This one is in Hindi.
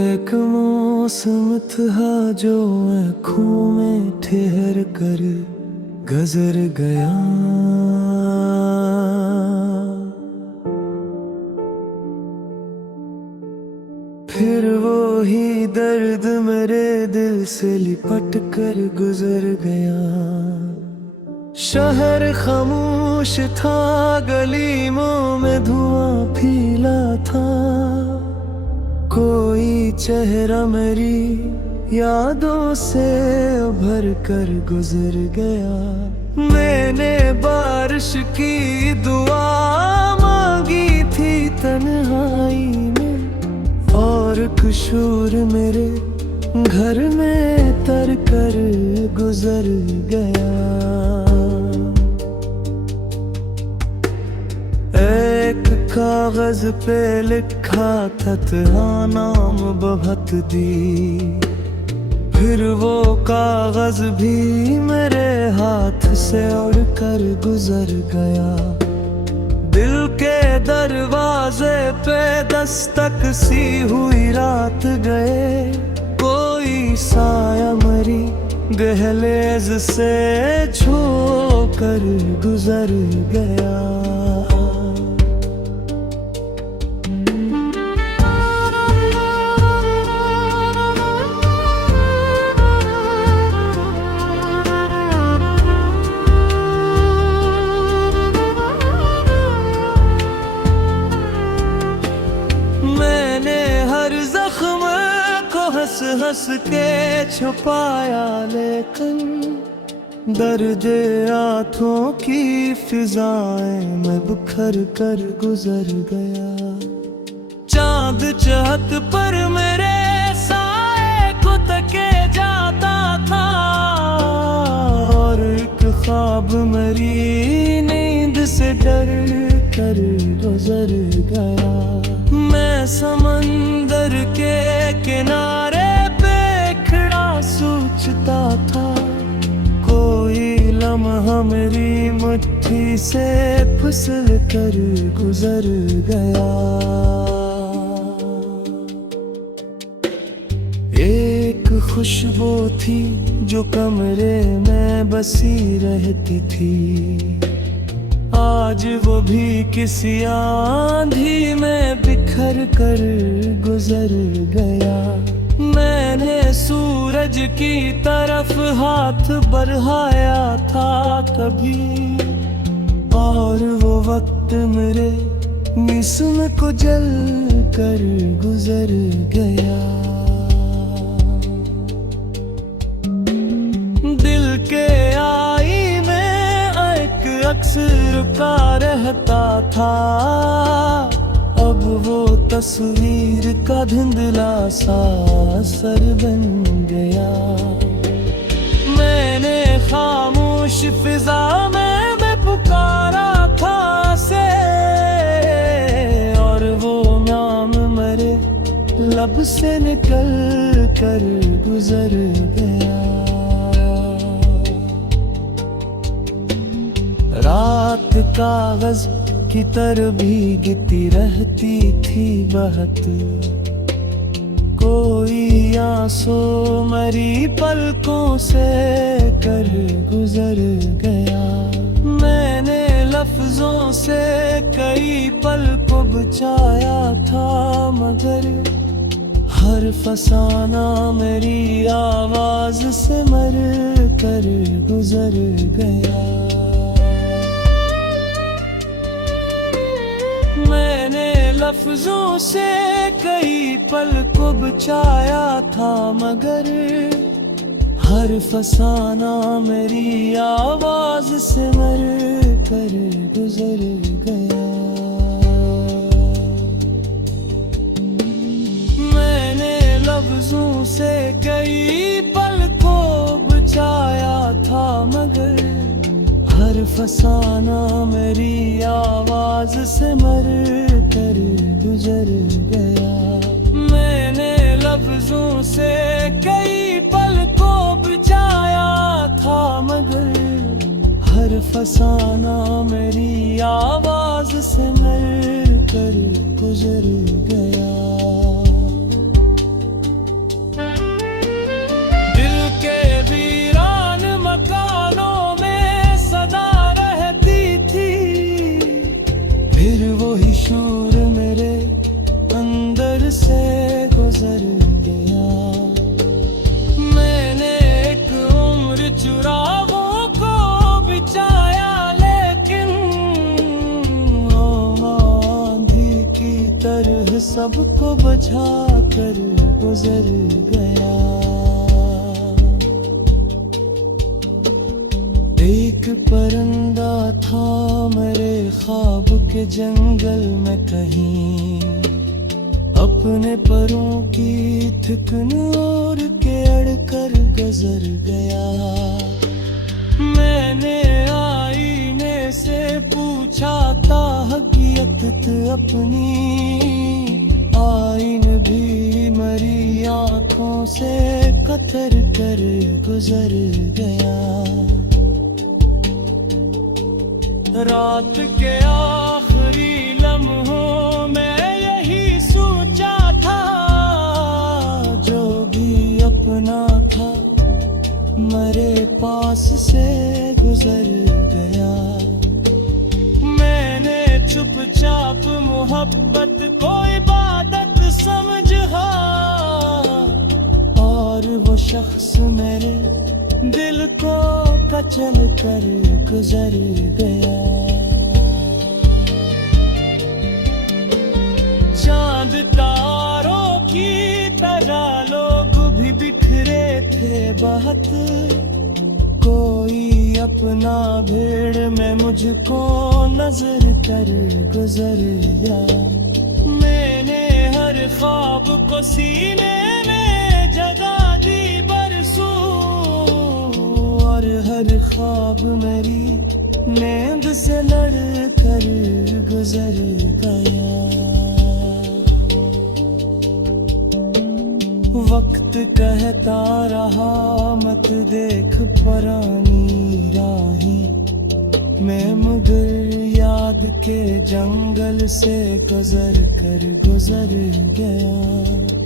एक मौसम था जो आँखों में ठहर कर गुजर गया। फिर वो ही दर्द मेरे दिल से लिपट कर गुजर गया। शहर खामोश था, गलीमों में धुआं फैला था। कोई चेहरा मेरी यादों से उभर कर गुजर गया। मैंने बारिश की दुआ मांगी थी तन्हाई में, और किशोर मेरे घर में तर कर गुजर गया। एक कागज पे लिखा था तेरा नाम बहुत दी, फिर वो कागज भी मेरे हाथ से उड़ कर गुजर गया। दिल के दरवाजे पे दस्तक सी हुई रात गए, कोई साया मरी दहलीज से छू कर गुजर गया। हंस के छुपाया, लेकिन दर्द आँखों की फिजाएं में बिखर कर गुजर गया। चांद चाहत पर मेरे साए को तके जाता था, और एक ख्वाब मेरी नींद से डर कर गुजर गया। मैं समंदर के किनारे सोचता था, कोई लम्हा मेरी मुट्ठी से फिसल कर गुजर गया। एक खुशबू थी जो कमरे में बसी रहती थी, आज वो भी किसी आंधी में बिखर कर गुजर गया। मैंने सूरज की तरफ हाथ बढ़ाया था कभी, और वो वक्त मेरे जिस्म को जल कर गुजर गया। दिल के आई में एक अक्स रुका रहता था, अब वो तस्वीर का धुंधला सा असर बन गया। मैंने खामोश फिजा में पुकारा था से, और वो नाम मेरे लब से निकल कर गुजर गया। रात कागज की तरह भीगती रहती थी बहत, कोई आंसू मरी पलकों से कर गुजर गया। मैंने लफ्जों से कई पल को बचाया था, मगर हर फसाना मेरी आवाज से मर कर गुजर गया। मैंने लफ्जों से कई पल को बचाया था, मगर हर फसाना मेरी आवाज से मर कर गुजर गया। मैंने लफ्जों से कई पल को बचाया था, मगर हर फसाना मेरी आवाज से मर कर गुजर गया। मैंने लफ्जों से कई पल को बचाया था, मगर हर फसाना मेरी आवाज से मर कर गुजर गया। समझा कर गुजर गया। एक परंदा था मेरे ख्वाब के जंगल में कहीं, अपने परों की थिकन ओढ़ के अड़कर गुजर गया। मैंने आईने से पूछा था हकीकत अपनी, आईन भी मरी आंखों से कतर कर गुजर गया। रात के आखिरी लम्हों में यही सोचा था, जो भी अपना था मरे पास से गुजर गया। मैंने चुपचाप मोहब्बत को इबादत समझा, और वो शख्स मेरे दिल को कचल कर गुजर गया। चांद तारों की तरह लोग भी बिखरे थे बहुत, कोई अपना भीड़ में मुझको नजर कर गुजर गया। मैंने हर ख्वाब को सीने में जगा दी बरसों, और हर ख्वाब मेरी नींद से लड़ कर गुजर गया। वक्त कहता रहा मत देख पुरानी राहें, मैं मगर याद के जंगल से गुजर कर गुजर गया।